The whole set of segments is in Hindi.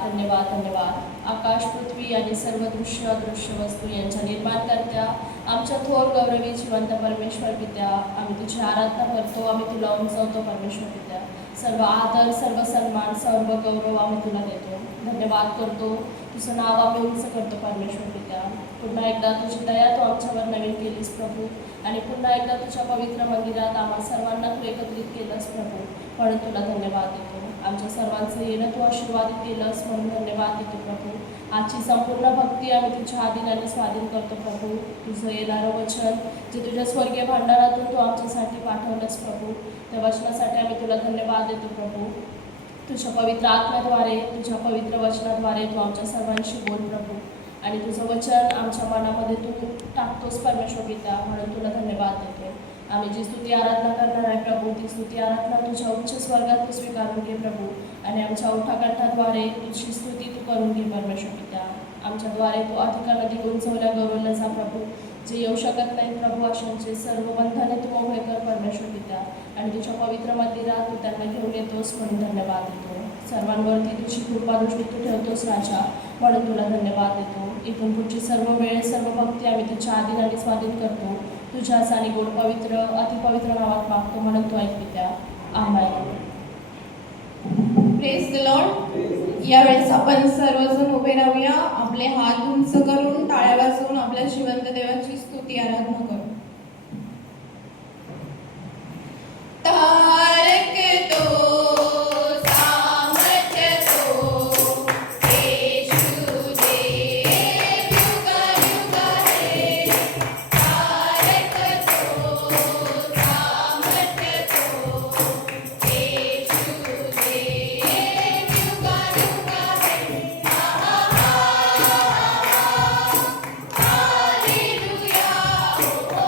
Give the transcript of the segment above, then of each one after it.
धन्यवाद धन्यवाद। आकाश पृथ्वी आणि सर्व दृश्य अदृश्य वस्तू यांच्या निर्माणकर्त्या आमच्या थोर गौरवी जिवंत परमेश्वर पित्या, आम्ही तुझी आराधना करतो, आम्ही तुला उंचवतो परमेश्वर पित्या। सर्व आदर, सर्व सन्मान, सर्व गौरव आम्ही तुला देतो, धन्यवाद करतो, तुझं नाव आम्ही उंच करतो परमेश्वर पित्या। पुन्हा एकदा तुझी दया तू आमच्यावर नवीन केलीस प्रभू, आणि पुन्हा एकदा तुझ्या पवित्र मंदिरात आम्हा सर्वांना तू एकत्रित केलंस प्रभू, म्हणून तुला धन्यवाद देतो। आमच्या सर्वांचं येणं तू आशीर्वादित केलंस म्हणून धन्यवाद देतो प्रभू। आजची संपूर्ण भक्ती आम्ही तुझ्या अधीन आणि स्वाधीन करतो प्रभू। तुझं येणारं वचन जे तुझ्या स्वर्गीय भांडारातून तू आमच्यासाठी पाठवलंस प्रभू, त्या वचनासाठी आम्ही तुला धन्यवाद देतो प्रभू। तुझ्या पवित्र आत्म्याद्वारे, तुझ्या पवित्र वचनाद्वारे तू आमच्या सर्वांशी बोल प्रभू, आणि तुझं वचन आमच्या मनामध्ये तू टाकतोस परमेश्वर पिता, म्हणून तुला धन्यवाद देतो। आम्ही जी स्तुती आराधना करणार आहे प्रभू, ती स्तुती आराधना तुझ्या उच्च स्वर्गात तू स्वीकारून घे प्रभू, आणि आमच्या ओठाकंठाद्वारे तुझी स्तुती तू करून घे परमेश्वर पिता। आमच्याद्वारे तू अधिकाधिक उंचवल्या गौरवल्या जा प्रभू, जे येऊ शकत नाही प्रभू अशांचे सर्व बंधने तू मोकळे कर परमेश्वर पिता, आणि तुझ्या पवित्र मंदिरात तू त्यांना घेऊन येतोस म्हणून धन्यवाद देतो। सर्वांवरती तुझी कृपा दृष्टी तू ठेवतोस राजा, म्हणून तुला धन्यवाद देतो। इथून पुढची सर्व वेळ, सर्व भक्ती आम्ही तुझ्या अधीन आणि स्वाधीन करतो, तुझ्याच आणि गोड पवित्र अतिपवित्र नावात मागतो, म्हणून तू ऐक पित्या, आमेन। Praise the Lord. यावेळेस आपण सर्वजण उभे राहूया, आपले हात उंच करून टाळ्या वाजवून आपल्या जिवंत देवाची स्तुती आराधना करू। तारक तो Oh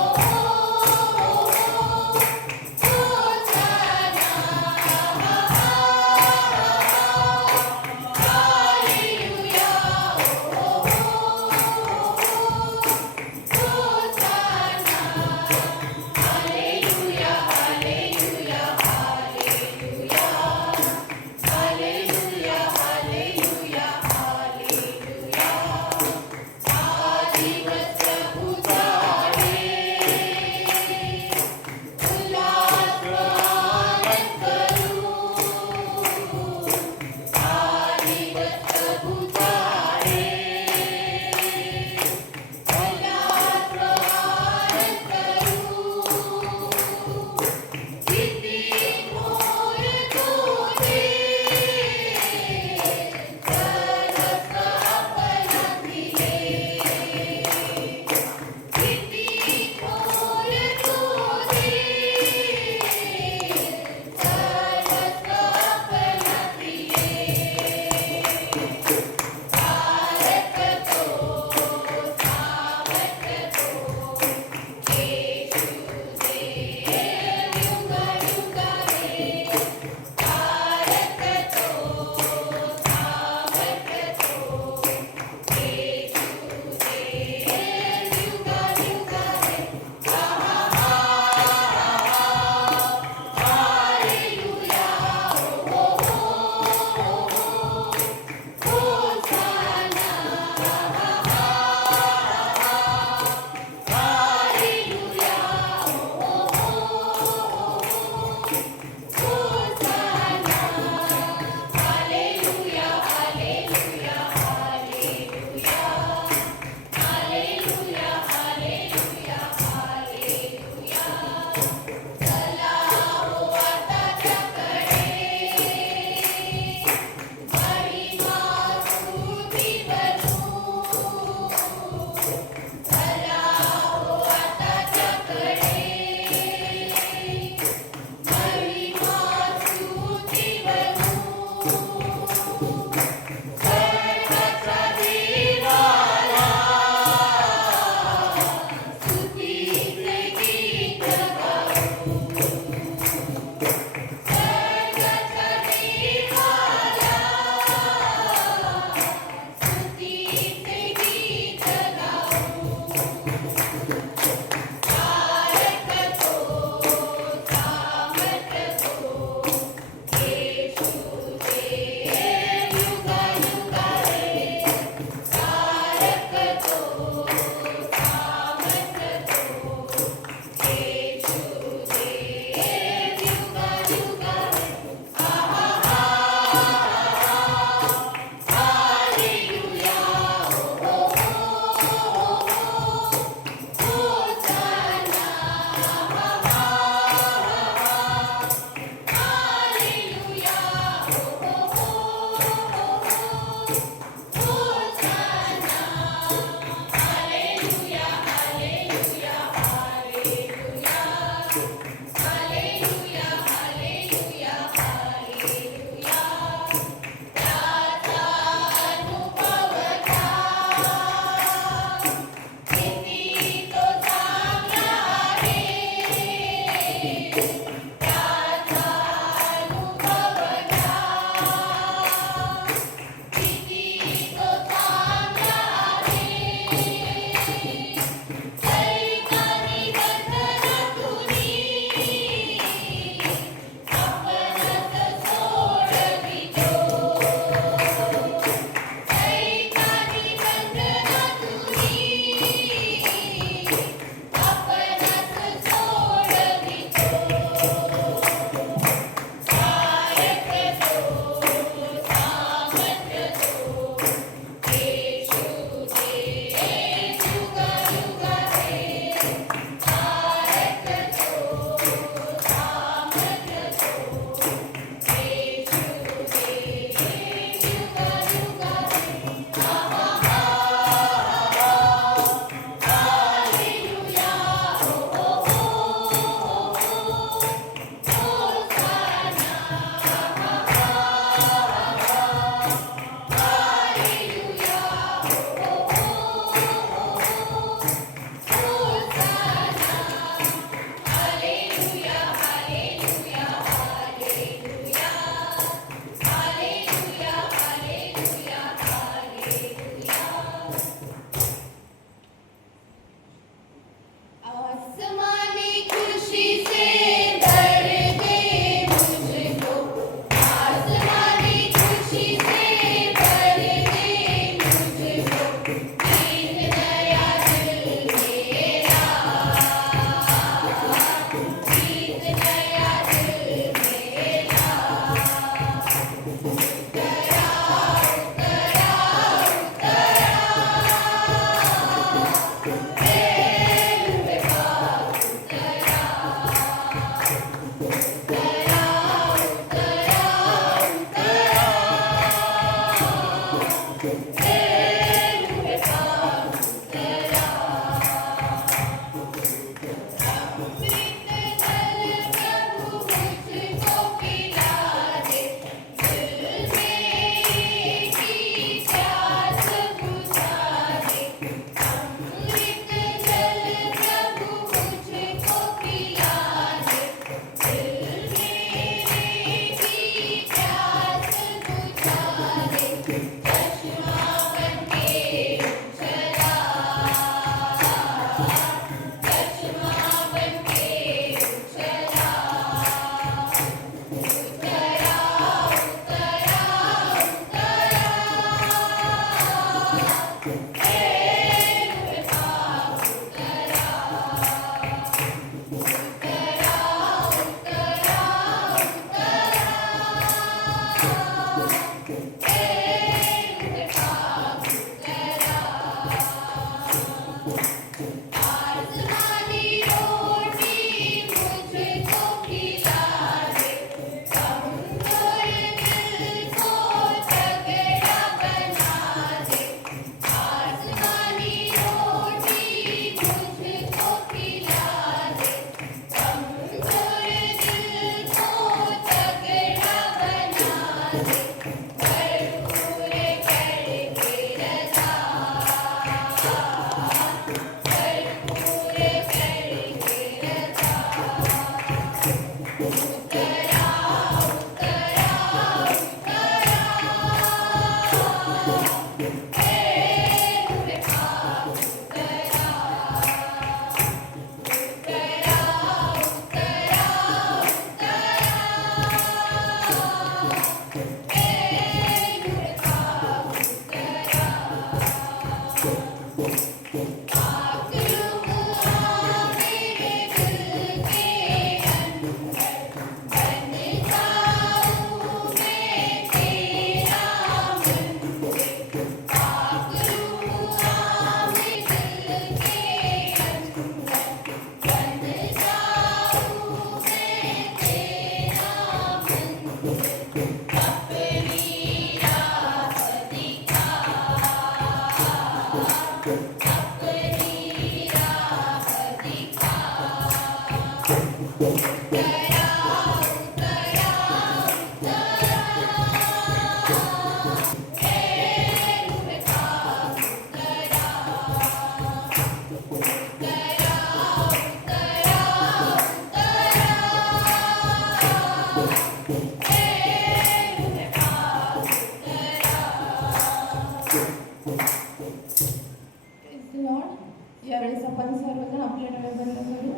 आपण सर्वजण आपले डोळे बंद करू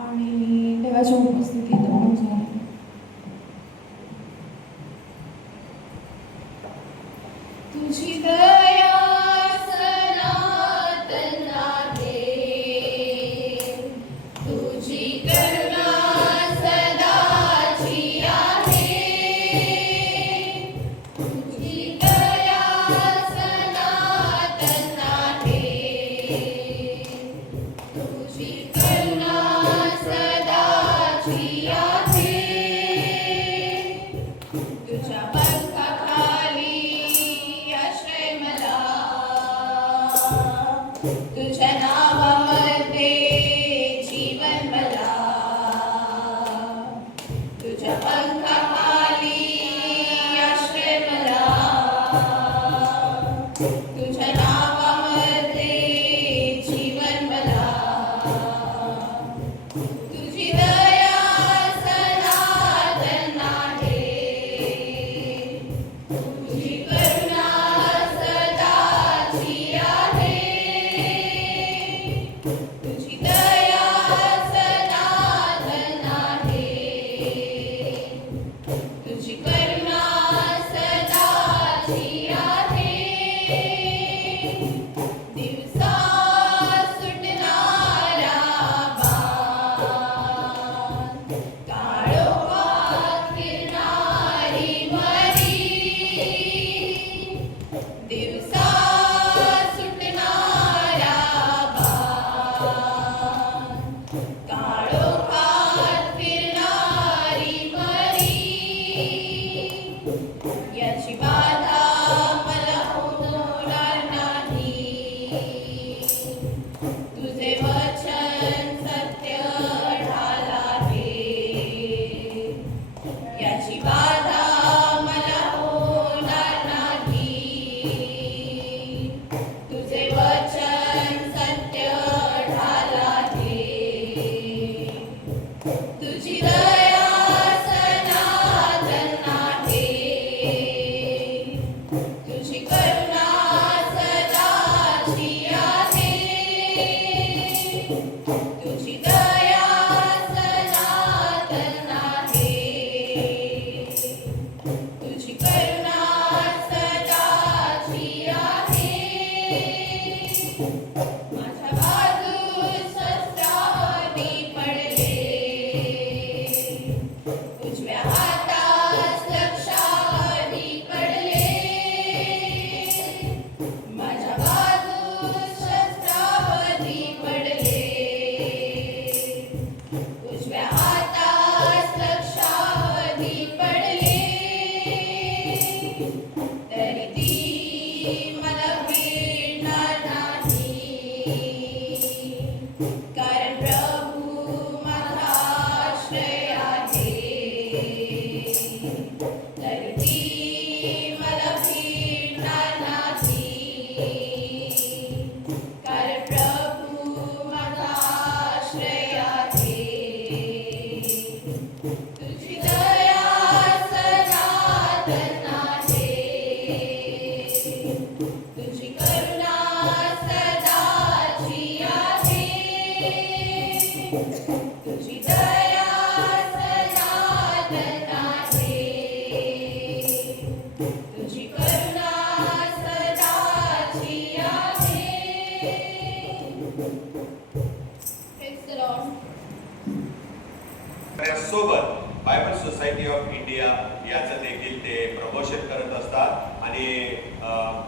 आणि देवाच्या उपस्थितीत ओम झाले. तुझी दया सनातन आहे, तुझी करुणा सदाची आहे, तुझी दया सनातन आहे, तुझी करुणा सदाची आहे. तुझ्या पंखाखाली आश्रय मला, तुझ्या नावामध्ये जीवन मला, तुझ्या पंखाखाली आश्रय मला, तुझ्या नावामध्ये जीवन मला. तुझी दया सनातन आहे, तुझी करुणा सदाची आहे, तुझी दया सनातन आहे, तुझी करुणा सदाची आहे. दिवसा सुटणारा बाण, काळोखात फिरणारी मरी, दिवसा सुटणारा बाण, काळोखात फिरणारी मरी. याची बाधा मला होणार नाही, तुझे वचन सत्य ढाल आहे. याची बाधा मला होणार नाही, तुझे वचन सत्य ढाल आहे. तुझी दया सनातन आहे, तुझी करुणा सदाची आहे, तुझी दया सनातन आहे, तुझी करुणा सदाची आहे. माझ्या बाजूस शस्त्रावधी पडले, उजव्या हातास लक्षावधी पडले. माझ्या बाजूस शस्त्रावधी पडले, उजव्या हातास लक्षावधी पडले. तरी ती मला भिडणार नाही, कारण प्रभू माझा आश्रय आहे. तरी ती मला भिडणार नाही, कारण प्रभू माझा आश्रय आहे. तुझी दया सनातन आहे, तुझी करुणा सदाची आहे, तुझी दया सनातन आहे, तुझी करुणा सदाची आहे. Praise the Lord. सोबत बायबल सोसायटी ऑफ इंडिया याचं देखील ते प्रमोशन करत असतात आणि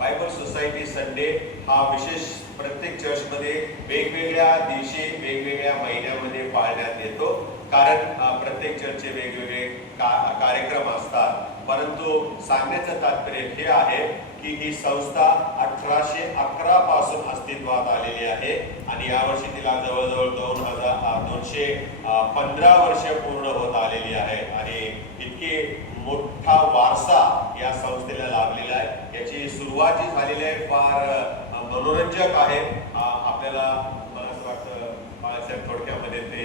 बायबल सोसायटी संडे हा विशेष प्रत्येक चर्चमध्ये वेगवेगळ्या दिवशी वेगवेगळ्या महिन्यामध्ये पाळण्यात येतो. कारण प्रत्येक चर्चचे वेगवेगळे कार्यक्रम असतात. परंतु सांगण्याचं तात्पर्य हे आहे की ही संस्था 1811 पासून अस्तित्वात आलेली आहे आणि यावर्षी तिला जवळजवळ 215 वर्षे पूर्ण होत आलेली आहे आणि इतके मोठा वारसा या संस्थेला लाभलेला आहे. याची सुरुवात जी झालेली आहे फार मनोरंजक आहे. आपल्याला मला असं वाटतं बाळासाहेब थोडक्यामध्ये ते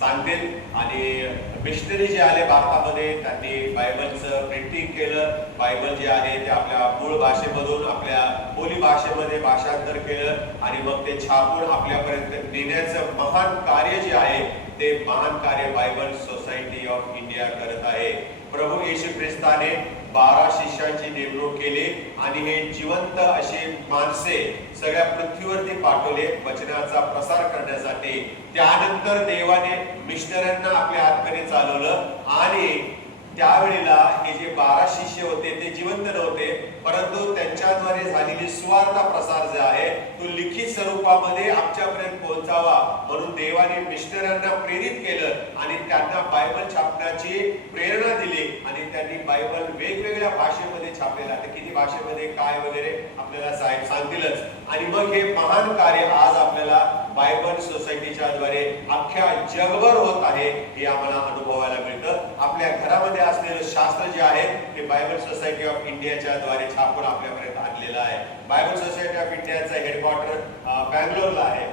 सांगतील. आणि मिशनरी जे आले भारतामध्ये त्यांनी बायबलचं प्रिंटिंग केलं. बायबल जे आहे ते आपल्या मूळ भाषेमधून आपल्या बोली भाषेमध्ये भाषांतर केलं आणि मग ते छापून आपल्यापर्यंत नेण्याचं महान कार्य जे आहे ते महान कार्य बायबल सोसायटी ऑफ इंडिया करत आहे. प्रभू येशू ख्रिस्ताने 12 शिष्यांची नेमणूक केली आणि हे जिवंत असे माणसे सगळ्या पृथ्वीवरती पाठवले वचनाचा प्रसार करण्यासाठी. त्यानंतर देवाने मिशनऱ्यांना आपल्या हातकडे चालवलं आणि त्यावेळेला हे जे 12 शिष्य होते ते जिवंत नव्हते, परंतु त्यांच्याद्वारे झालेली स्वार्थ प्रसार जे आहे तो लिखित स्वरूपामध्ये आमच्यापर्यंत पोहोचावा म्हणून देवाने मिशनऱ्यांना प्रेरित केलं आणि त्यांना बायबल छापण्याची प्रेरणा दिली आणि त्यांनी बायबल वेगवेगळ्या भाषेमध्ये छापलेला. आता किती भाषेमध्ये काय वगैरे आपल्याला साहेब सांगतीलच. आणि मग हे महान कार्य आज आपल्याला बायबल सोसायटीच्या द्वारे अख्ख्या जगभर होत आहे हे आम्हाला अनुभवायला मिळतं. आपल्या घरामध्ये असलेलं शास्त्र जे आहे ते बायबल सोसायटी ऑफ इंडियाच्या द्वारे छापून आपल्यापर्यंत आणलेलं आहे. बायबल सोसायटी ऑफ इंडियाचा हेडक्वार्टर बँगलोरला आहे.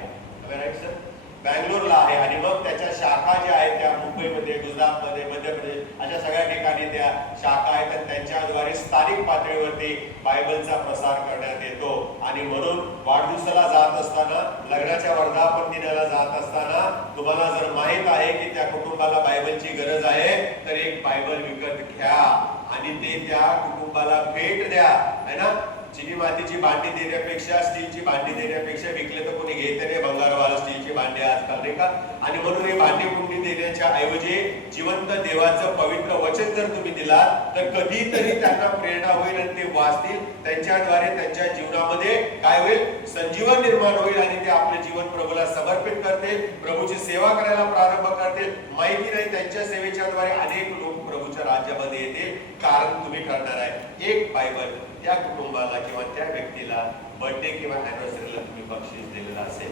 सर बँगलोरला आहे आणि मग त्याच्या शाखा ज्या आहेत त्या मुंबईमध्ये, गुजरातमध्ये, मध्य प्रदेश अशा सगळ्या ठिकाणी त्या शाखा आहेत आणि त्यांच्याद्वारे स्थानिक पातळीवरती बायबलचा प्रसार करण्यात येतो. आणि म्हणून वाढदिवसाला जात असताना, लग्नाच्या वर्धापन दिनाला जात असताना तुम्हाला जर माहित आहे की त्या कुटुंबाला बायबलची गरज आहे तर एक बायबल विकत घ्या आणि ते त्या कुटुंबाला भेट द्या, है ना. चिनी मातीची भांडी देण्यापेक्षा, स्टीलची भांडी देण्यापेक्षा विकले तर कोणी घेत नाही, भंगारवाला स्टीलची भांडी आजकाल नाही का. आणि म्हणून हे भांडी कुंडी देण्याच्या ऐवजी जिवंत देवाचं पवित्र वचन जर तुम्ही दिला तर कधीतरी त्यांना प्रेरणा होईल आणि ते वाचतील. त्यांच्याद्वारे त्यांच्या जीवनामध्ये काय होईल, संजीवन निर्माण होईल आणि ते आपले जीवन प्रभूला समर्पित करतील, प्रभूची सेवा करायला प्रारंभ करतील. माहिती नाही त्यांच्या सेवेच्या द्वारे अनेक लोक प्रभूच्या राज्यामध्ये येतील, कारण तुम्ही ठरणार आहे एक बायबल त्या कुटुंबाला किंवा त्या व्यक्तीला बर्थडे किंवा अॅनिव्हर्सरीला तुम्ही बक्षीस दिलेलं असेल.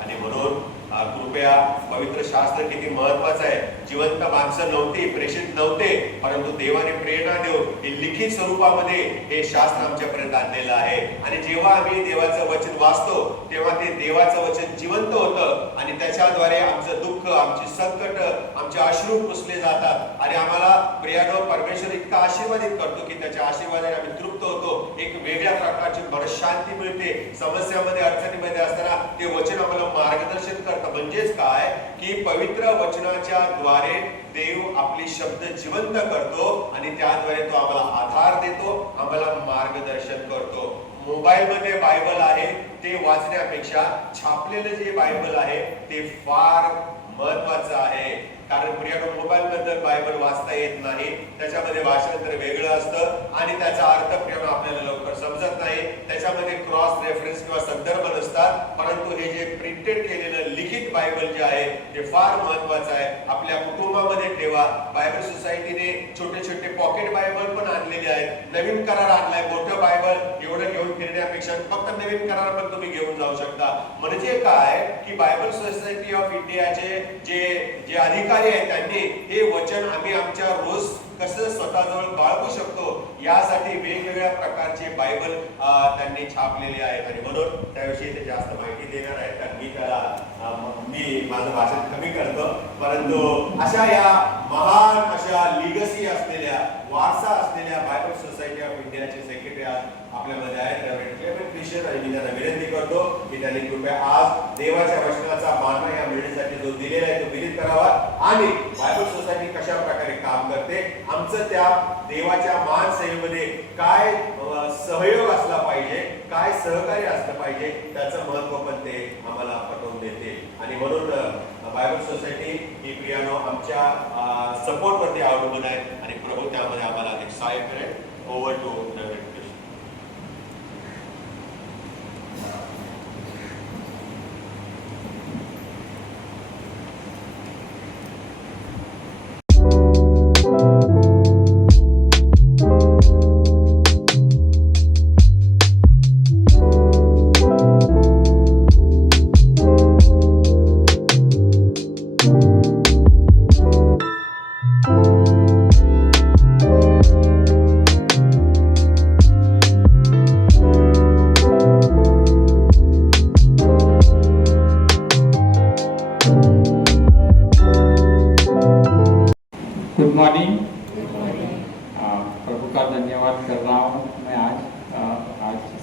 आणि म्हणून कृपया पवित्र शास्त्र किती महत्वाचं आहे. जिवंत माणसं नव्हती, प्रेषित नव्हते, परंतु देवाने प्रेरणा देऊन हे लिखित स्वरूपामध्ये हे शास्त्र आमच्यापर्यंत आणलेलं आहे. आणि जेव्हा आम्ही देवाचं वचन वाचतो तेव्हा ते देवाचं वचन जिवंत होतं आणि त्याच्याद्वारे आमचं दुःख, आमची संकट, आमचे अश्रू पुसले जातात. आणि आम्हाला प्रियानो परमेश्वर इतका आशीर्वादित करतो की त्याच्या आशीर्वादाने आम्ही तृप्त होतो. एक वेगळ्या प्रकारची मनशांती मिळते. समस्यामध्ये, अडचणीमध्ये असताना ते वचन आम्हाला मार्गदर्शन करतं. म्हणजेच काय की पवित्र वचनाच्या द्वारे देव आपली शब्द जिवंत करतो आणि त्याद्वारे तो आम्हाला आधार देतो, आम्हाला मार्गदर्शन करतो. मोबाईल मध्ये बायबल आहे ते वाचण्यापेक्षा छापलेलं जे बायबल आहे ते फार महत्वाचं आहे. कारण प्रियानो मोबाईल बद्दल बायबल वाचता येत नाही, त्याच्यामध्ये भाषांतर वेगळं असतं आणि त्याचा अर्थ प्रियानो आपल्याला लवकर समजत नाही. त्याच्यामध्ये क्रॉस रेफरन्स किंवा संदर्भ नसतात. परंतु हे जे प्रिंटेड केलेलं लिखित बायबल जे आहे ते फार महत्वाचं आहे. आपल्या कुटुंबामध्ये ठेवा. बायबल सोसायटीने छोटे छोटे पॉकेट बायबल पण आणलेले आहेत. नवीन करार आणलाय. मोठं बायबल एवढं घेऊन फिरण्यापेक्षा फक्त नवीन करार पण तुम्ही घेऊन जाऊ शकता. म्हणजे काय की बायबल सोसायटी ऑफ इंडियाचे जे अधिकारी आहेत त्यांनी हे वचन आम्ही आमच्या रोज कसं स्वतःजवळ बाळगू शकतो यासाठी वेगवेगळ्या प्रकारचे बायबल त्यांनी छापलेले आहेत. आणि म्हणून त्याविषयी ते जास्त माहिती देणार आहेत कारण मी माझं भाषण कमी करतो. परंतु अशा या महान अशा लिगसी असलेल्या, वारसा असलेल्या बायबल सोसायटी ऑफ इंडियाचे सेक्रेटरी आपल्यामध्ये आहेत रेव्हरंड क्लेमेंट ख्रिश्चन. आणि मी त्यांना विनंती करतो की त्यांनी कृपया आज देवाच्या वचनाचा मानना या मिळण्यासाठी जो दिलेला आहे तो विलित करावा आणि बायबल सोसायटी कशा प्रकारे काम करते, आमचं त्या देवाच्या मान सेवेमध्ये काय सहयोग असला पाहिजे, काय सहकार्य असलं पाहिजे त्याचं महत्व पण ते आम्हाला पटवून देते. आणि म्हणून बायबल सोसायटी ही प्रियानो आमच्या सपोर्ट वरती अवलंबून आहे आणि प्रभू त्यामध्ये आम्हाला अधिक सहाय्य करेल. ओव्हर टू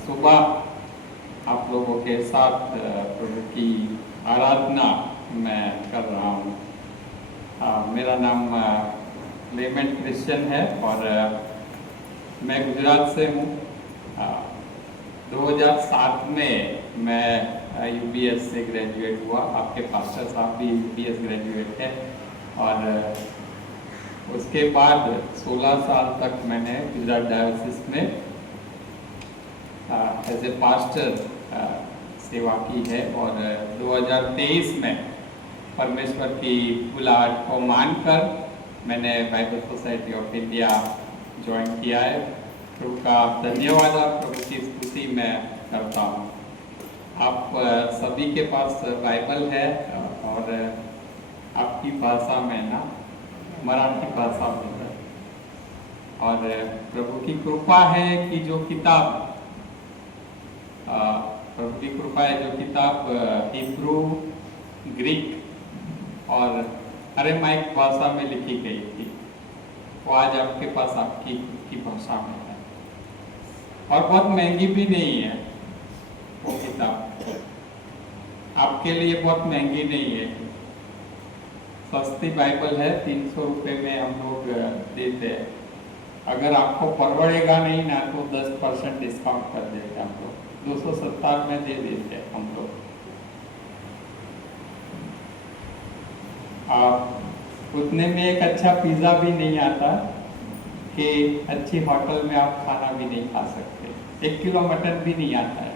सुबह आप लोगों के साथ प्रभु की आराधना मैं कर रहा हूँ। मेरा नाम क्लेमेंट क्रिश्चियन है और मैं गुजरात से हूँ। 2007 में मैं यूबीएस से ग्रेजुएट हुआ। आपके पास्टर साहब भी यूबीएस ग्रेजुएट है और उसके बाद 16 साल तक मैंने गुजरात डायोसिस में एज ए पास्टर सेवा की है और 2023 में परमेश्वर की बुलाहट को मानकर मैंने Bible society of India join किया है। प्रभु का धन्यवाद और प्रभु की स्तुति मैं करता हूँ। आप सभी के पास बाइबल है और आपकी भाषा में ना मराठी भाषा में है और प्रभु की कृपा है कि जो किताब प्रभु की कृपा है जो किताब हिब्रू, ग्रीक और अरेमाइक भाषा में लिखी गई थी वो आज आपके पास आपकी भाषा में है और बहुत महंगी भी नहीं है। वो किताब आपके लिए बहुत महंगी नहीं है, सस्ती बाइबल है। 300 रुपये में हम लोग देते हैं। अगर आपको परवड़ेगा नहीं ना तो 10% डिस्काउंट कर देते हम लोग, 270 में दे देते हैं हम लोग। उतने में एक अच्छा पिज़्ज़ा भी नहीं आता कि अच्छी होटल में आप खाना भी नहीं खा सकते। 1 किलो मटन भी नहीं आता है।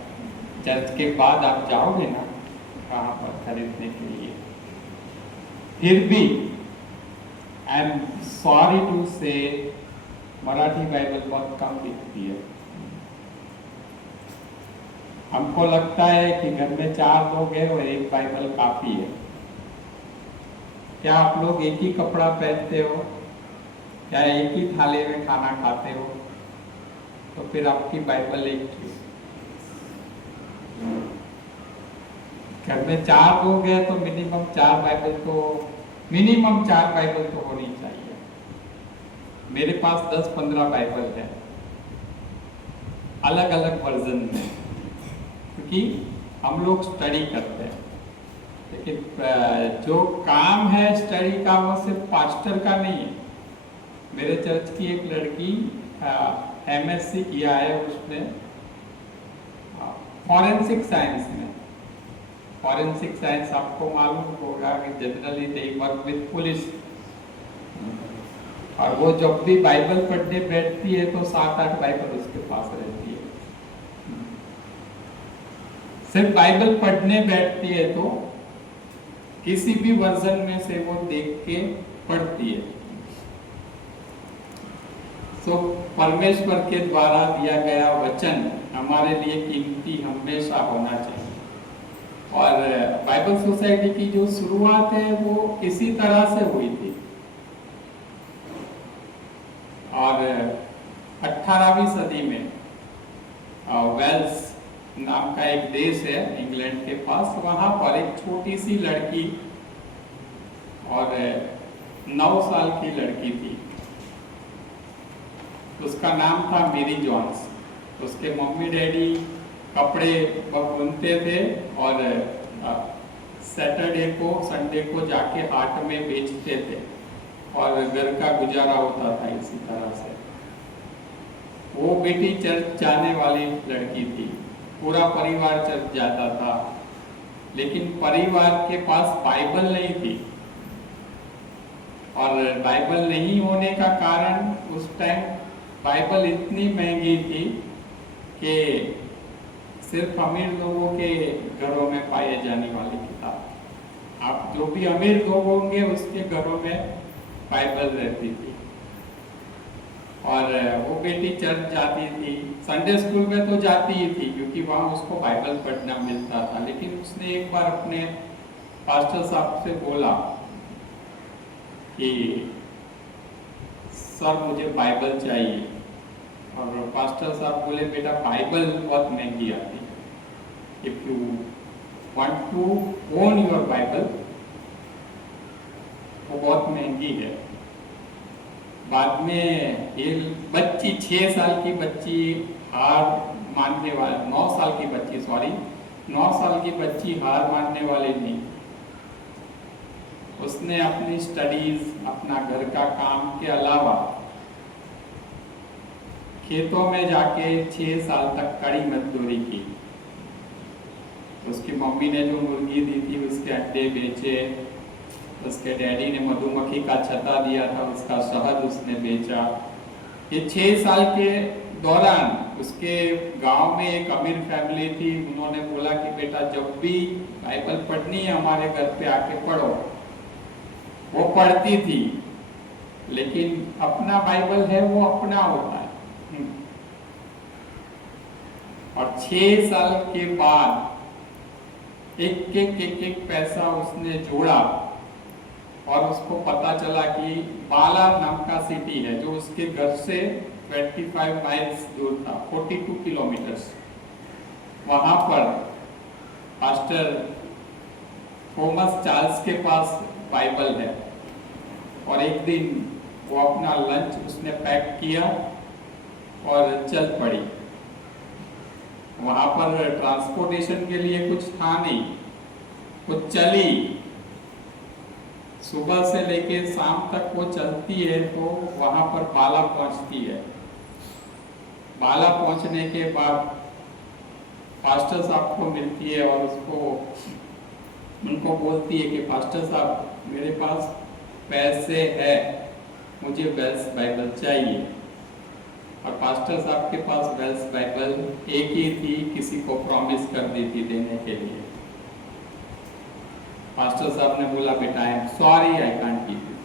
चर्च के बाद आप जाओगे ना वहाँ पर खरीदने के लिए। फिर भी आई एम सॉरी टू से मराठी बाइबल बहुत कम दिखती है। हमको लगता है कि घर में 4 लोग हैं और एक बाइबल काफी है। क्या आप लोग एक ही कपड़ा पहनते हो? क्या एक ही थाली में खाना खाते हो? तो फिर आपकी बाइबल एक क्यों? घर में 4 लोग हैं तो मिनिमम 4 बाइबल तो होनी चाहिए। मेरे पास 10-15 बाइबल है अलग अलग वर्जन में, क्योंकि हम लोग स्टडी करते हैं। लेकिन जो काम है स्टडी का वो सिर्फ पास्टर का नहीं है। मेरे चर्च की एक लड़की एमएससी किया है उसने फॉरेंसिक साइंस में। फॉरेंसिक साइंस आपको मालूम होगा कि generally they work with police, और वो जब भी बाइबल पढ़ने बैठती है तो 7-8 बाइबल उसके पास रहती है। सिर्फ बाइबल पढ़ने बैठती है तो किसी भी वर्जन में से वो देख के पढ़ती है। तो परमेश्वर के द्वारा दिया गया वचन हमारे लिए कीमती हमेशा होना चाहिए। और बाइबल सोसाइटी की जो शुरुआत है वो इसी तरह से हुई थी। और 18वीं सदी में वेल्स नाम का एक देश है इंग्लैंड के पास, वहां पर एक छोटी सी लड़की और 9 साल की लड़की थी। उसका नाम था मेरी जॉन्स। उसके मम्मी डैडी कपड़े बुनते थे और सैटरडे को संडे को जाके हाट में बेचते थे और घर का गुजारा होता था इसी तरह से। वो बेटी चर्च जाने वाली लड़की थी, पूरा परिवार चर्च जाता था, लेकिन परिवार के पास बाइबल नहीं थी। और बाइबल नहीं होने का कारण उस टाइम बाइबल इतनी महंगी थी कि सिर्फ अमीर लोगों के घरों में पाए जाने वाली किताब। आप जो भी अमीर लोग होंगे उसके घरों में बाइबल रहती थी। और वो बेटी चर्च जाती थी, संडे स्कूल में तो जाती ही थी क्योंकि वहाँ उसको बाइबल पढ़ना मिलता था। लेकिन उसने एक बार अपने पास्टर साहब से बोला कि सर मुझे बाइबल चाहिए। और पास्टर साहब बोले बेटा बाइबल बहुत महंगी आती है। If you want to own your Bible वो बहुत महंगी है। बाद में ये बच्ची 6 साल की बच्ची हार मानने वाले 9 साल की बच्ची, सॉरी 9 साल की बच्ची हार मानने वाली नहीं। उसने अपनी स्टडीज, अपना घर का काम के अलावा खेतों में जाके 6 साल तक कड़ी मजदूरी की। उसकी मम्मी ने जो मुर्गी दी थी उसके अंडे बेचे, उसके डैडी ने मधुमक्खी का छत्ता दिया था, उसका शहद उसने बेचा। ये 6 साल के दौरान उसके गांव में एक अमीर फैमिली थी, उन्होंने बोला कि बेटा जब भी बाइबल पढ़नी है हमारे घर पे आके पढ़ो। वो पढ़ती थी, लेकिन अपना बाइबल है वो अपना होता है। और 6 साल के बाद एक पैसा उसने जोड़ा और उसको पता चला कि बाला नाम का सिटी है जो उसके घर से 25 माइल्स दूर था, 42 किलोमीटर्स। वहां पर पास्टर थॉमस चार्ल्स के पास बाइबल है। और एक दिन वो अपना लंच उसने पैक किया और चल पड़ी। वहां पर ट्रांसपोर्टेशन के लिए कुछ था नहीं, वो चली। सुबह से लेके शाम तक वो चलती है तो वहां पर बाला पहुंचती है। बाला पहुंचने के बाद पास्टर साहब को मिलती है और उनको बोलती है कि पास्टर साहब मेरे पास पैसे है, मुझे वेल्स बाइबल चाहिए। और पास्टर साहब के पास वेल्स बाइबल एक ही थी, किसी को प्रॉमिस कर दी थी देने के लिए। पास्टर साहब ने बोला बेटा I am sorry I can't give you.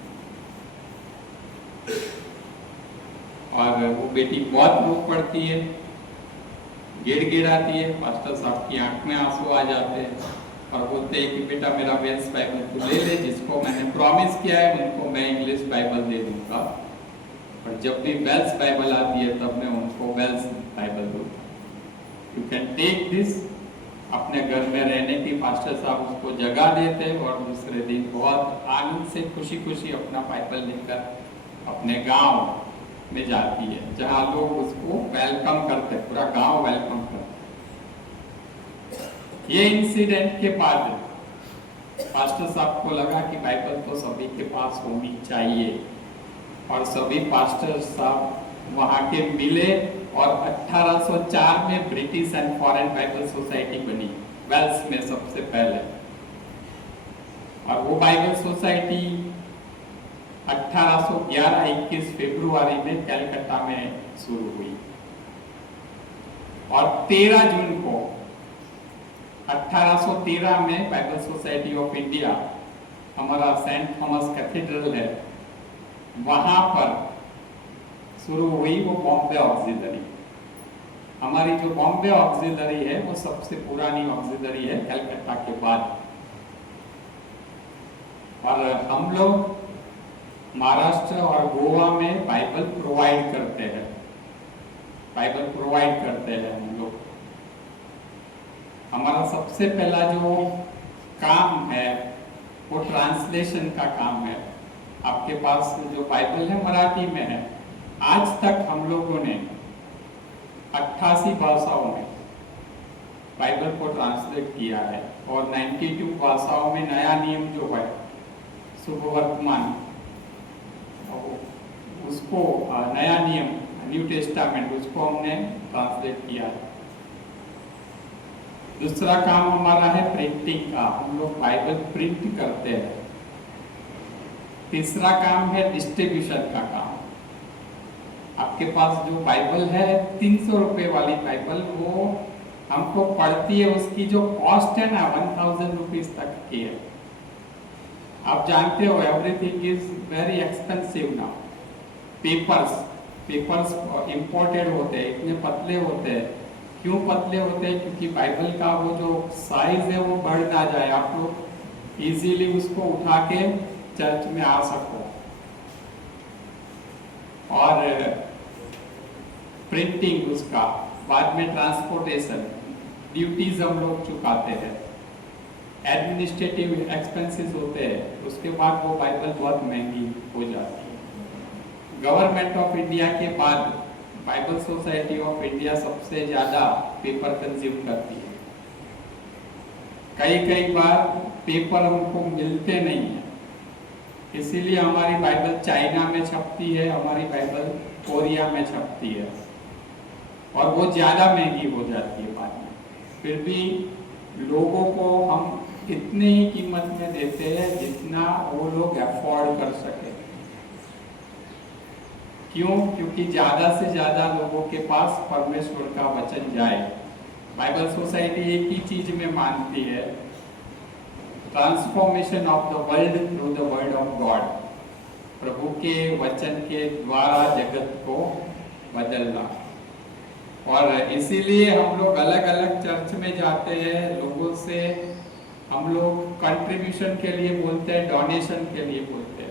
और वो बेटी बहुत रो पड़ती है, गिड़गिड़ाती है। पास्टर साहब की आंख में आंसू आ जाते हैं और बोलते हैं कि बेटा मेरा वेल्स बाइबल तू ले ले, जिसको मैंने प्रॉमिस किया है उनको मैं इंग्लिश बाइबल दे दूंगा, और जब भी वेल्स बाइबल आती है तब मैं उनको वेल्स बाइबल दूंगा। You can take this. अपने घर में रहने की पास्टर साहब उसको जगा देते और दूसरे दिन बहुत आनंद से खुशी खुशी अपना बाइबल लेकर अपने गांव में जाती है, जहां लोग उसको वेलकम करते, पूरा गांव वेलकम करते। ये इंसिडेंट के बाद पास्टर साहब को लगा कि बाइबल तो सभी के पास होनी चाहिए, और सभी पास्टर साहब वहां के मिले और 1804 में British and foreign Bible society बनी, वेल्स में सबसे पहले। और वो बाइबल सोसाइटी 1811-21 फरवरी में कलकत्ता में शुरू हुई। और 13 जून को 1813 में बाइबल सोसाइटी ऑफ इंडिया, हमारा सेंट थॉमस कैथेड्रल है, वहां पर शुरू हुई वो बॉम्बे ऑक्सिलरी। हमारी जो बॉम्बे ऑक्सिलरी है वो सबसे पुरानी ऑक्सिलरी है कलकत्ता के बाद। और हम लोग महाराष्ट्र और गोवा में बाइबल प्रोवाइड करते हैं, हम लोग। हमारा सबसे पहला जो काम है वो ट्रांसलेशन का काम है। आपके पास जो बाइबल है मराठी में है। आज तक हम लोगों ने 88 भाषाओं में बाइबल को ट्रांसलेट किया है, और 92 भाषाओं में नया नियम जो है शुभ वर्तमान, उसको नया नियम न्यू टेस्टामेंट, उसको हमने ट्रांसलेट किया है। दूसरा काम हमारा है प्रिंटिंग का, हम लोग बाइबल प्रिंट करते हैं। तीसरा काम है डिस्ट्रीब्यूशन का काम। आपके पास जो बाइबल है 300 रुपए वाली बाइबल, वो हमको पड़ती है, उसकी जो कॉस्ट है ना 1000 रुपीज तक की है। आप जानते हो everything is very expensive now. Papers imported होते हैं, इतने पतले होते हैं। क्यों पतले होते हैं? क्योंकि बाइबल का वो जो साइज है वो बढ़ ना जाए, आप लोग इजीली उसको उठा के चर्च में आ सको। और प्रिंटिंग उसका, बाद में ट्रांसपोर्टेशन, ड्यूटीज हम लोग चुकाते हैं, एडमिनिस्ट्रेटिव एक्सपेंसेस होते हैं। उसके बाद वो बाइबल बहुत महंगी हो जाती है। गवर्नमेंट ऑफ इंडिया के बाद बाइबल सोसाइटी ऑफ इंडिया सबसे ज़्यादा पेपर कंज्यूम करती है। कई बार पेपर हमको मिलते नहीं है, इसीलिए हमारी बाइबल चाइना में छपती है, हमारी बाइबल कोरिया में छपती है और वो ज़्यादा महंगी हो जाती है बाद में। फिर भी लोगों को हम इतनी ही कीमत में देते हैं जितना वो लोग अफोर्ड कर सके। क्यों? क्योंकि ज़्यादा से ज़्यादा लोगों के पास परमेश्वर का वचन जाए। बाइबल सोसाइटी एक ही चीज में मानती है, transformation of the world through the word of God. प्रभु के वचन के द्वारा जगत को बदलना। और इसीलिए हम लोग अलग अलग चर्च में जाते हैं, लोगों से हम लोग कंट्रीब्यूशन के लिए बोलते हैं, डोनेशन के लिए बोलते हैं।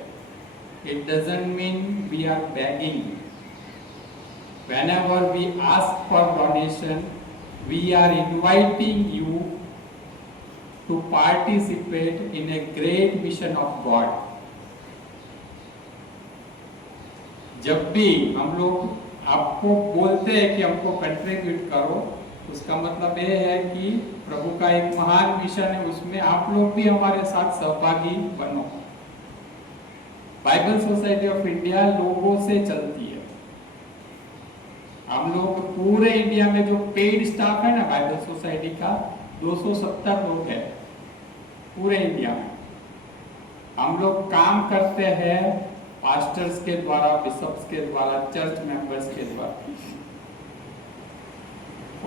It doesn't mean we are begging. Whenever we ask for donation, we are inviting you to participate in a great mission of God. जब भी हम लोग आपको बोलते हैं कि हमको कंट्रीब्यूट करो, उसका मतलब ये है कि प्रभु का एक महान मिशन है, उसमें आप लोग भी हमारे साथ सहभागी बनो। बाइबल सोसाइटी ऑफ इंडिया लोगों से चलती है। हम लोग पूरे इंडिया में जो पेड स्टाफ है ना बाइबल सोसाइटी का, 270 लोग हैं पूरे इंडिया में। हम लोग काम करते हैं पास्टर्स के द्वारा, बिशप्स के द्वारा, चर्च मेंबर्स के द्वारा,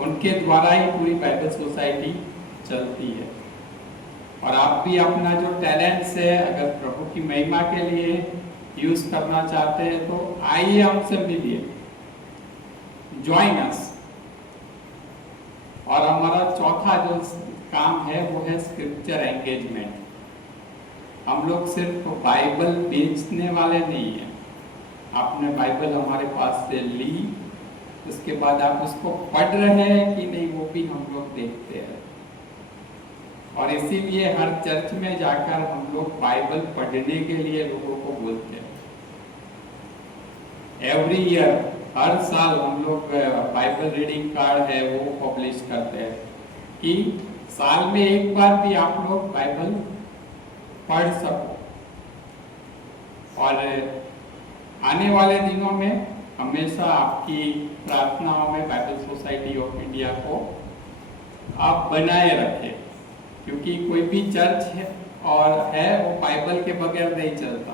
उनके द्वारा ही पूरी बाइबल सोसाइटी चलती है। और आप भी अपना जो टैलेंट्स है, अगर प्रभु की महिमा के लिए यूज करना चाहते हैं तो आइए हमसे मिलिए, ज्वाइन अस। और हमारा चौथा जो काम है वो है स्क्रिप्चर एंगेजमेंट। हम लोग सिर्फ बाइबल बेचने वाले नहीं हैं। आपने बाइबल हमारे पास से ली, उसके बाद आप उसको पढ़ रहे हैं कि नहीं वो भी हम लोग देखते हैं। और इसीलिए हर चर्च में जाकर हम लोग बाइबल पढ़ने के लिए लोगों को बोलते हैं। एवरी ईयर, हर साल हम लोग बाइबल रीडिंग कार्ड है वो पब्लिश करते हैं कि साल में एक बार भी आप लोग बाइबल पढ़ सको। और आने वाले दिनों में हमेशा आपकी प्रार्थनाओं में बाइबल सोसाइटी ऑफ इंडिया को आप बनाए रखें, क्योंकि कोई भी चर्च है और है वो बाइबल के बगैर नहीं चलता।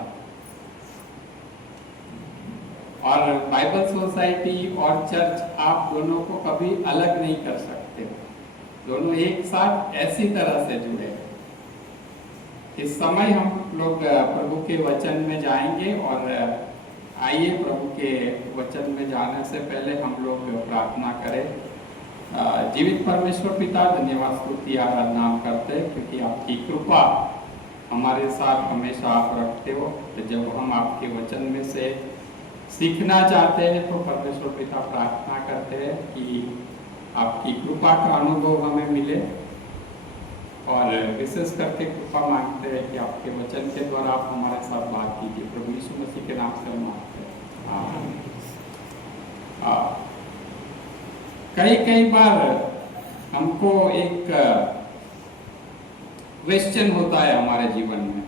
और बाइबल सोसाइटी और चर्च आप दोनों को कभी अलग नहीं कर सकते, दोनों एक साथ ऐसी तरह से जुड़े हैं। इस समय हम लोग प्रभु के वचन में जाएंगे और आइए प्रभु के वचन में जाने से पहले हम लोग प्रार्थना करें। जीवित परमेश्वर पिता, धन्यवाद स्तुति आराधना करते हैं क्योंकि आपकी कृपा हमारे साथ हमेशा आप रखते हो। तो जब हम आपके वचन में से सीखना चाहते हैं तो परमेश्वर पिता प्रार्थना करते हैं कि आपकी कृपा का अनुभव हमें मिले। और विशेष करके कृपा मांगते हैं कि आपके वचन के द्वारा आप हमारे साथ बात कीजिए। प्रभु यीशु मसीह के नाम से मांगते हैं, कई बार हमको एक क्वेश्चन होता है हमारे जीवन में।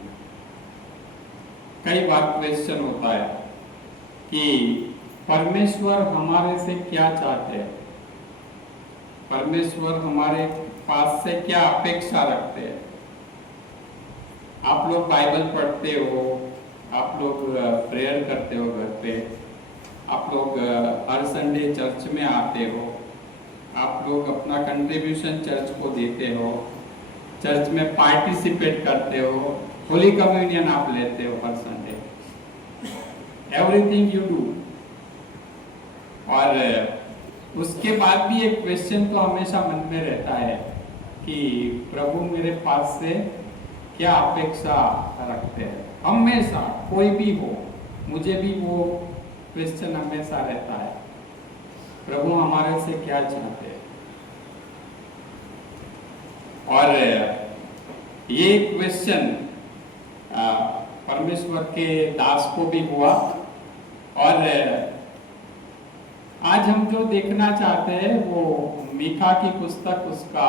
कई बार क्वेश्चन होता है कि परमेश्वर हमारे से क्या चाहते हैं, परमेश्वर हमारे पास से क्या अपेक्षा रखते हैं। आप लोग बाइबल पढ़ते हो, आप लोग प्रेयर करते हो घर पे, आप लोग हर संडे चर्च में आते हो, आप लोग अपना कंट्रीब्यूशन चर्च को देते हो, चर्च में पार्टिसिपेट करते हो, होली कम्युनियन आप लेते हो हर संडे, एवरीथिंग यू डू। और उसके बाद भी एक क्वेश्चन तो हमेशा मन में रहता है कि प्रभु मेरे पास से क्या अपेक्षा रखते हैं। हमेशा कोई भी हो, मुझे भी वो क्वेश्चन हमेशा रहता है, प्रभु हमारे से क्या चाहते हैं। और ये क्वेश्चन परमेश्वर के दास को भी हुआ और आज हम जो देखना चाहते हैं वो मीका की पुस्तक उसका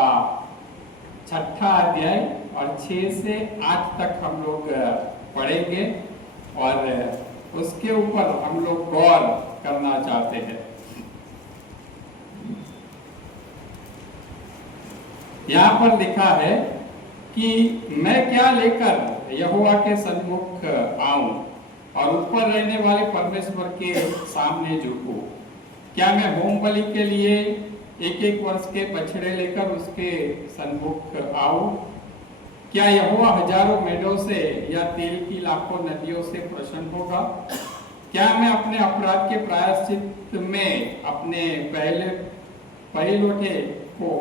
6ठा अध्याय और 6 से 8 तक हम लोग पढ़ेंगे और उसके ऊपर हम लोग गौर करना चाहते हैं। यहाँ पर लिखा है कि मैं क्या लेकर यहोवा के सन्मुख आऊं और ऊपर रहने वाले परमेश्वर के सामने झुकूं। क्या मैं होम बलि के लिए 1-1 वर्ष के बछड़े लेकर उसके सन्मुख आऊं? क्या यहोवा हजारों मेढ़ों से या तेल की लाखों नदियों से प्रसन्न होगा? क्या मैं अपने अपराध के प्रायश्चित में अपने पहिलौठे को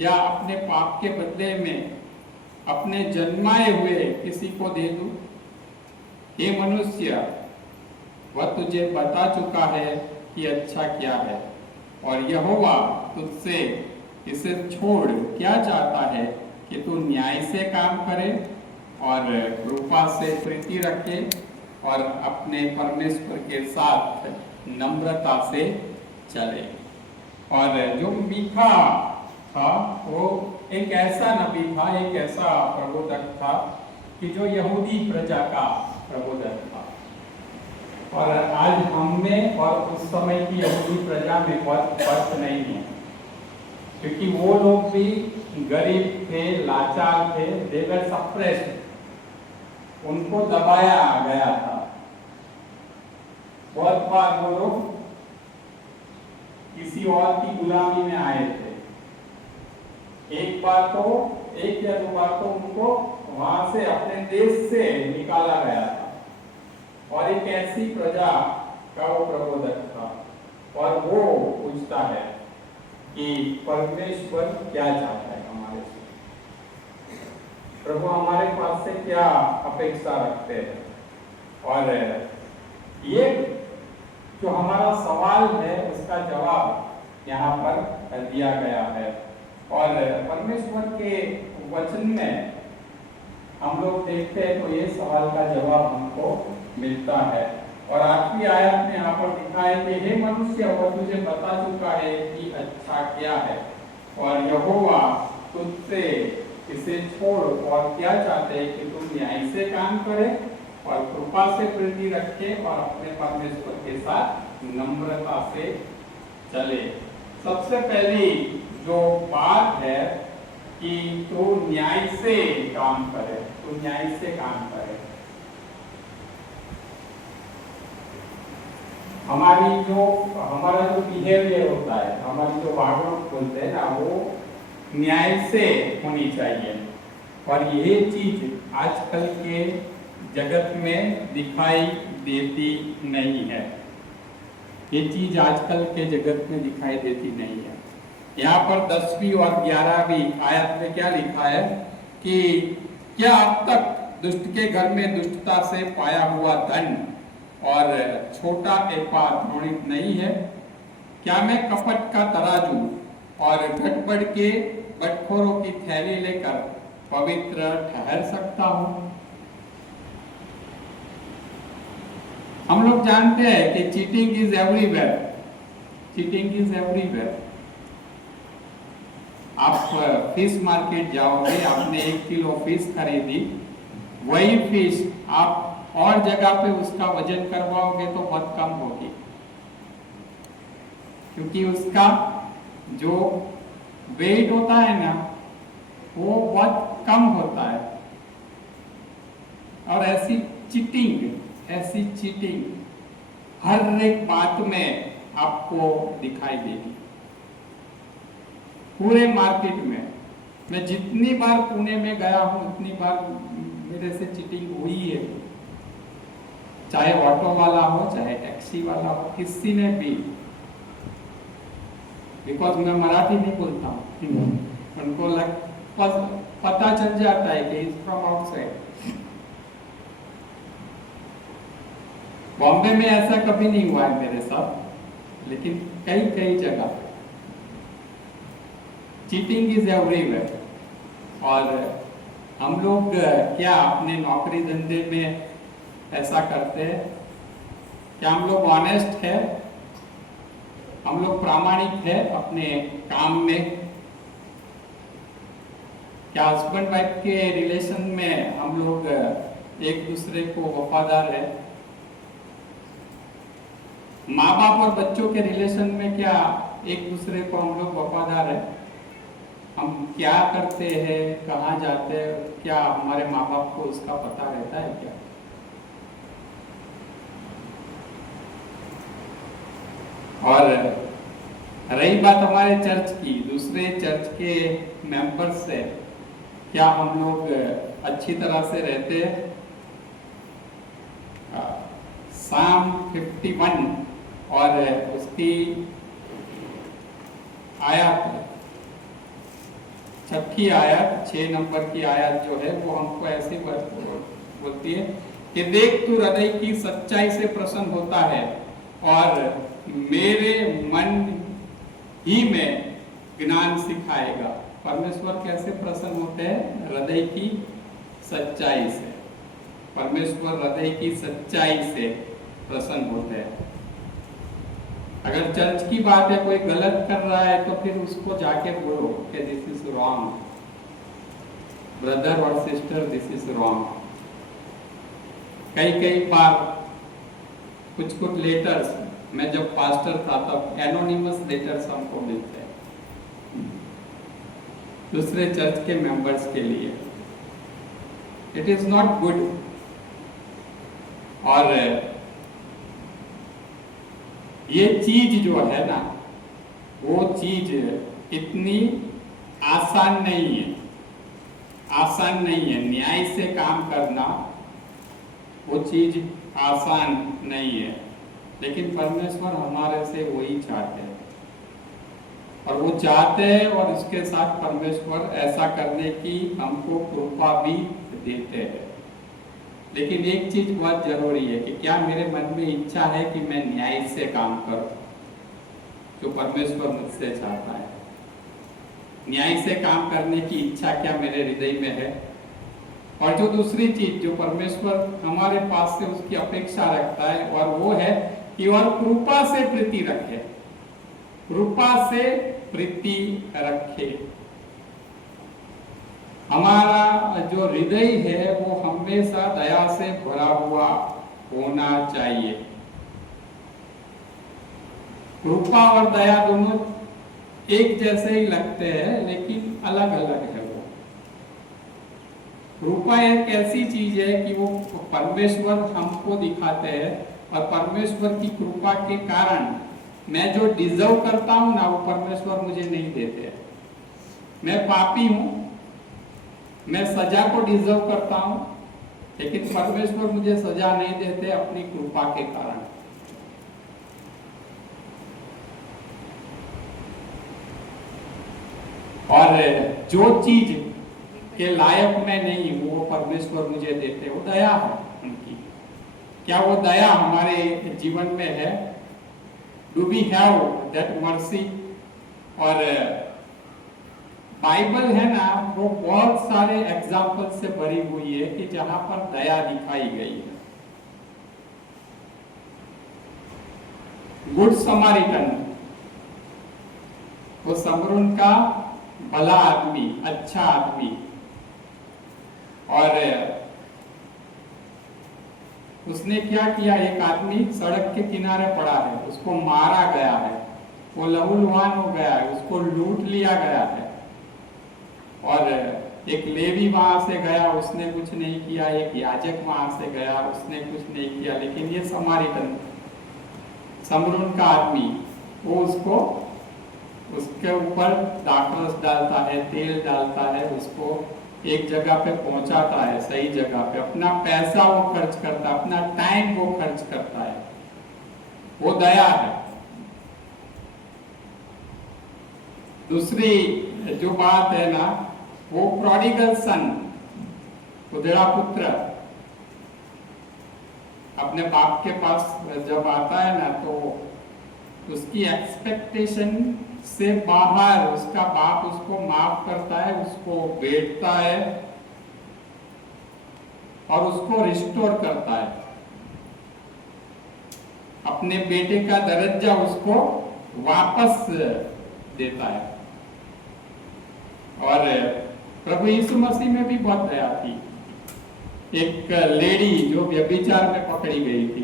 या अपने पाप के बदले में अपने जन्माए हुए किसी को दे दूं? हे मनुष्य, वह तुझे बता चुका है कि अच्छा क्या है और यहोवा तुझसे इसे छोड़ क्या चाहता है कि तू न्याय से काम करे और कृपा से प्रीति रखे और अपने परमेश्वर के साथ नम्रता से चले। और जो मीका था वो एक ऐसा नबी था, एक ऐसा प्रबोधक था कि जो यहूदी प्रजा का प्रबोधक था। और आज हम में और उस समय की यहूदी प्रजा में बहुत फर्क नहीं है, क्योंकि वो लोग भी गरीब थे, लाचार थे, they were suppressed, उनको दबाया गया था। बहुत बार वो लोग किसी और की गुलामी में आए थे। एक या दो बार तो उनको वहां से अपने देश से निकाला गया था और एक ऐसी प्रजा का वो प्रबोधक था और वो पूछता है कि परमेश्वर क्या चाहता है हमारे से, प्रभु हमारे पास से क्या अपेक्षा रखते हैं। और ये जो हमारा सवाल है उसका जवाब यहाँ पर दिया गया है। और परमेश्वर के वचन में हम लोग देखते हैं तो ये सवाल का जवाब हमको मिलता है। और आखिरी आयत में यहाँ पर लिखा है कि हे मनुष्य, वह तुझे बता चुका है कि अच्छा क्या है और यहोवा तुझसे इसे छोड़ और क्या चाहते हैं कि तुम न्याय से काम करे और कृपा से प्रीति रखे और अपने परमेश्वर के साथ नम्रता से चले। सबसे पहली जो बात है कि तू न्याय से काम करे, तू न्याय से काम करे। हमारा जो बिहेवियर होता है, हमारी जो वागणुक बोलते हैं ना, वो न्याय से होनी चाहिए। और ये चीज आजकल के जगत में दिखाई देती नहीं है। ये चीज आजकल के जगत में दिखाई देती नहीं है। यहाँ पर 10वीं और 11वीं आयत में क्या लिखा है कि क्या अब तक दुष्ट के घर में दुष्टता से पाया हुआ धन और छोटा एपा द्रोणित नहीं है? क्या मैं कपट का तराजू और गड़बड़ के बटखोरों की थैली लेकर पवित्र ठहर सकता हूँ? हम लोग जानते हैं कि cheating is everywhere, cheating is everywhere. आप फिश मार्केट जाओगे, आपने 1 किलो फिश खरीदी, वही फिश आप और जगह पे उसका वजन करवाओगे तो बहुत कम होगी, क्योंकि उसका जो वेट होता है ना वो बहुत कम होता है। और ऐसी चीटिंग हर एक बात में आपको दिखाई देगी, पूरे मार्केट में। मैं जितनी बार पुणे में गया हूं उतनी बार मेरे से चीटिंग हुई है, चाहे ऑटो वाला हो चाहे टैक्सी वाला हो, किसी ने भी। बिकॉज मैं मराठी नहीं बोलता हूँ, उनको पता चल जाता है कि इज फ्रॉम आउटसाइड। बॉम्बे में ऐसा कभी नहीं हुआ है मेरे साथ, लेकिन कई जगह चीटिंग इज एवरीवेयर। और हम लोग क्या अपने नौकरी धंधे में ऐसा करते हैं? क्या हम लोग ऑनेस्ट है? हम लोग प्रामाणिक है अपने काम में? क्या हस्बैंड वाइफ के रिलेशन में हम लोग एक दूसरे को वफादार है? माँ बाप और बच्चों के रिलेशन में क्या एक दूसरे को हम लोग वफादार है? हम क्या करते हैं, कहाँ जाते हैं, क्या हमारे माँ बाप को उसका पता रहता है क्या? और रही बात हमारे चर्च की, दूसरे चर्च के मेंबर्स से क्या हम लोग अच्छी तरह से रहते हैं? साम 51 और उसकी आयत 6 आयत 6 नंबर की आयत जो है वो हमको ऐसी बोलती है कि देख तू हृदय की सच्चाई से प्रसन्न होता है और मेरे मन ही में ज्ञान सिखाएगा। परमेश्वर कैसे प्रसन्न होते हैं? हृदय की सच्चाई से। परमेश्वर हृदय की सच्चाई से प्रसन्न होते हैं। अगर चर्च की बात है, कोई गलत कर रहा है तो फिर उसको जाके बोलो कि दिस इज रॉन्ग ब्रदर और सिस्टर, दिस इज रॉन्ग। कई बार कुछ लेटर्स, मैं जब पास्टर था तब एनोनिमस लेटर्स हमको मिलते हैं दूसरे चर्च के मेंबर्स के लिए। It is not good. और ये चीज जो है ना, वो चीज इतनी आसान नहीं है, आसान नहीं है। न्याय से काम करना वो चीज आसान नहीं है, लेकिन परमेश्वर हमारे से वही चाहते हैं और वो चाहते हैं और उसके साथ परमेश्वर ऐसा करने की हमको कृपा भी देते हैं। लेकिन एक चीज बहुत जरूरी है कि क्या मेरे मन में इच्छा है कि मैं न्याय से काम करूं, जो परमेश्वर मुझसे चाहता है। न्याय से काम करने की इच्छा क्या मेरे हृदय में है? और जो दूसरी चीज जो परमेश्वर हमारे पास से उसकी अपेक्षा रखता है, और वो है कि और कृपा से प्रीति रखे, कृपा से प्रीति रखे। हमारा जो हृदय है वो हमेशा दया से भरा हुआ होना चाहिए। कृपा और दया दोनों एक जैसे ही लगते हैं, लेकिन अलग अलग है। वो कृपा एक ऐसी चीज है कि वो परमेश्वर हमको दिखाते हैं, और परमेश्वर की कृपा के कारण मैं जो डिजर्व करता हूं ना, वो परमेश्वर मुझे नहीं देते। मैं पापी हूं, मैं सजा को डिजर्व करता हूं, लेकिन परमेश्वर मुझे सजा नहीं देते अपनी कृपा के कारण। और जो चीज के लायक मैं नहीं हूं, वो परमेश्वर मुझे देते, वो दया है उनकी। क्या वो दया हमारे जीवन में है? Do we have that mercy? और बाइबल है ना, वो बहुत सारे एग्जाम्पल से भरी हुई है कि जहां पर दया दिखाई गई है। गुड समारिटन, वो समरून का भला आदमी, अच्छा आदमी, और उसने क्या किया? एक आदमी सड़क के किनारे पड़ा है, उसको मारा गया है, वो लहूलुहान हो गया है, उसको लूट लिया गया है। और एक लेवी वहां से गया, उसने कुछ नहीं किया। एक याजक वहां से गया, उसने कुछ नहीं किया। लेकिन ये समारिटन, समरून का आदमी, वो उसको, उसके ऊपर दाखरस डालता है, तेल डालता है, उसको एक जगह पे पहुंचाता है, सही जगह पे। अपना पैसा वो खर्च करता है, अपना टाइम वो खर्च करता है। वो दया है। दूसरी जो बात है ना, वो प्रोडिगल सन, उधेड़ा पुत्र, अपने बाप के पास जब आता है ना, तो उसकी एक्सपेक्टेशन से बाहर उसका बाप उसको माफ करता है, उसको बैठता है और उसको रिस्टोर करता है। अपने बेटे का दर्जा उसको वापस देता है। और प्रभु यीशु मसीह में भी बहुत दया थी। एक लेडी जो व्यभिचार में पकड़ी गई थी,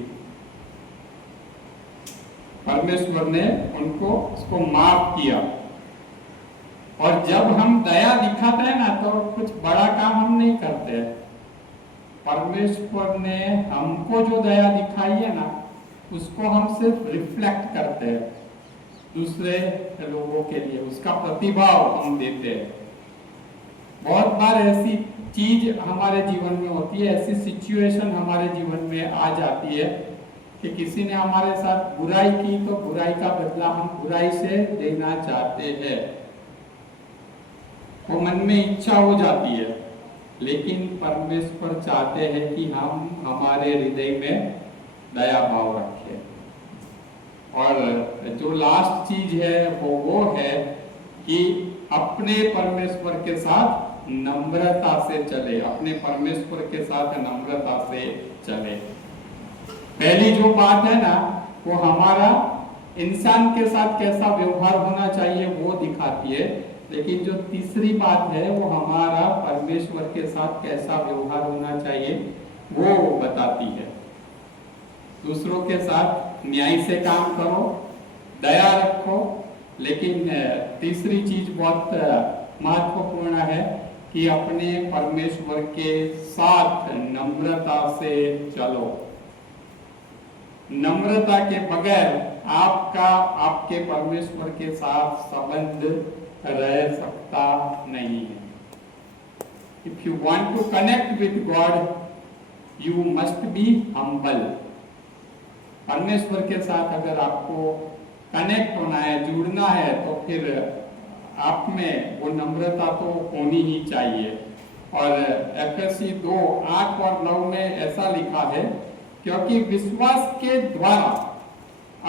परमेश्वर ने उसको माफ किया। और जब हम दया दिखाते हैं ना, तो कुछ बड़ा काम हम नहीं करते। परमेश्वर ने हमको जो दया दिखाई है ना, उसको हम सिर्फ रिफ्लेक्ट करते हैं दूसरे लोगों के लिए, उसका प्रतिभाव हम देते हैं। बहुत बार ऐसी चीज हमारे जीवन में होती है, ऐसी सिचुएशन हमारे जीवन में आ जाती है कि किसी ने हमारे साथ बुराई की, तो बुराई का बदला हम बुराई से देना चाहते हैं। वो मन में इच्छा हो जाती है, लेकिन परमेश्वर चाहते हैं कि हम हमारे हृदय में दया भाव रखें। और जो लास्ट चीज है वो है कि अपने परमेश्वर के साथ नम्रता से चले, अपने परमेश्वर के साथ नम्रता से चले। पहली जो बात है ना, वो हमारा इंसान के साथ कैसा व्यवहार होना चाहिए वो दिखाती है, लेकिन जो तीसरी बात है वो हमारा परमेश्वर के साथ कैसा व्यवहार होना चाहिए वो बताती है। दूसरों के साथ न्याय से काम करो, दया रखो, लेकिन तीसरी चीज बहुत महत्वपूर्ण है कि अपने परमेश्वर के साथ नम्रता से चलो। नम्रता के बगैर आपके परमेश्वर के साथ संबंध रह सकता नहीं है। If you want to connect with God, you must be humble. परमेश्वर के साथ अगर आपको कनेक्ट होना है, जुड़ना है, तो फिर आप में वो नम्रता तो होनी ही चाहिए। और एफएससी 2:8 और 9 में ऐसा लिखा है, क्योंकि विश्वास के द्वारा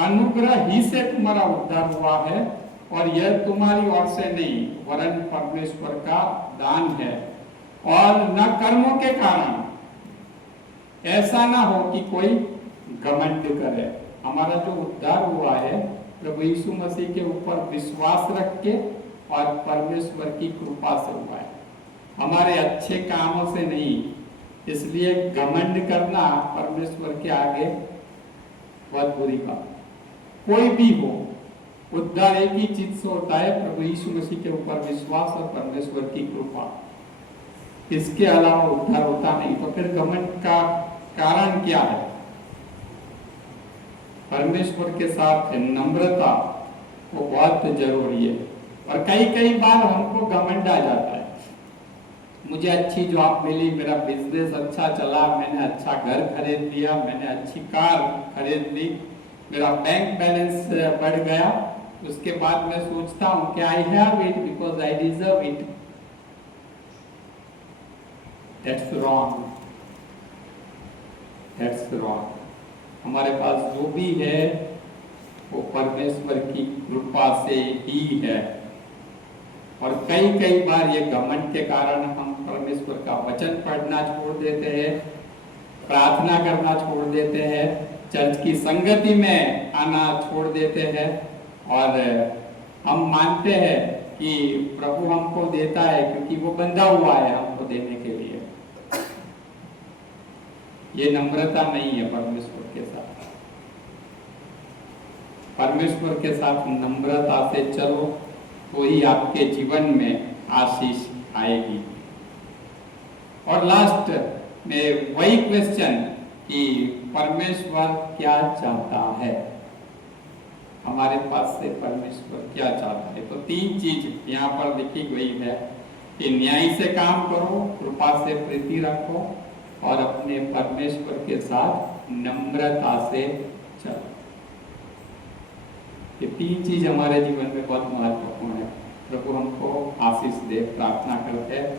अनुग्रह ही से तुम्हारा उद्धार हुआ है, और यह तुम्हारी ओर से नहीं वरन परमेश्वर का दान है, और न कर्मों के कारण, ऐसा ना हो कि कोई घमंड करे। हमारा जो उद्धार हुआ है प्रभु यीशु मसीह के ऊपर विश्वास रख के और परमेश्वर की कृपा से हुआ है, हमारे अच्छे कामों से नहीं। इसलिए घमंड करना परमेश्वर के आगे बहुत बुरी बात। कोई भी हो, उद्धार एक ही चीज से होता है, प्रभु यीशु मसीह के ऊपर विश्वास और परमेश्वर की कृपा। इसके अलावा उद्धार होता नहीं। तो फिर घमंड का कारण क्या है? परमेश्वर के साथ नम्रता वो बहुत जरूरी है। और कई बार हमको घमंड आ जाता है, मुझे अच्छी जॉब मिली, मेरा बिजनेस अच्छा चला, मैंने अच्छा घर खरीद लिया, मैंने अच्छी कार खरीद ली, मेरा बैंक बैलेंस बढ़ गया। उसके बाद मैं सोचता हूँ कि I have it because I deserve it. That's wrong, that's wrong. हमारे पास जो भी है वो परमेश्वर की कृपा से ही है। और कई बार ये घमंड के कारण हम परमेश्वर का वचन पढ़ना छोड़ देते हैं, प्रार्थना करना छोड़ देते हैं, चर्च की संगति में आना छोड़ देते हैं, और हम मानते हैं कि प्रभु हमको देता है क्योंकि वो बंधा हुआ है हमको देने के लिए। ये नम्रता नहीं है परमेश्वर के साथ। परमेश्वर के साथ नम्रता से चलो तो ही आपके जीवन में आशीष आएगी। और लास्ट में वही क्वेश्चन कि परमेश्वर क्या चाहता है, हमारे पास से परमेश्वर क्या चाहता है। तो 3 चीज यहाँ पर लिखी गई है कि न्याय से काम करो, कृपा से प्रीति रखो, और अपने परमेश्वर के साथ नम्रता से चलो। ये 3 चीज हमारे जीवन में बहुत महत्वपूर्ण है। प्रभु हमको आशीष दे। प्रार्थना करते हैं।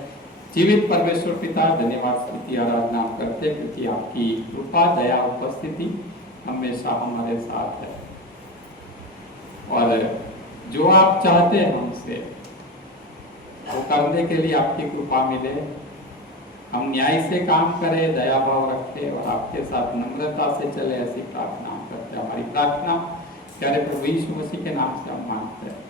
जीवित परमेश्वर पिता, धन्यवाद स्तुति आराधना करते हैं क्योंकि आपकी कृपा दया उपस्थिति हमेशा हमारे साथ है, और जो आप चाहते हैं हमसे वो करने के लिए आपकी कृपा मिले। हम न्याय से काम करें, दया भाव रखें और आपके साथ नम्रता से चले, ऐसी प्रार्थना करते हैं। हमारी प्रार्थना प्यारे प्रभु यीशु मसीह के नाम से हम मांगते हैं।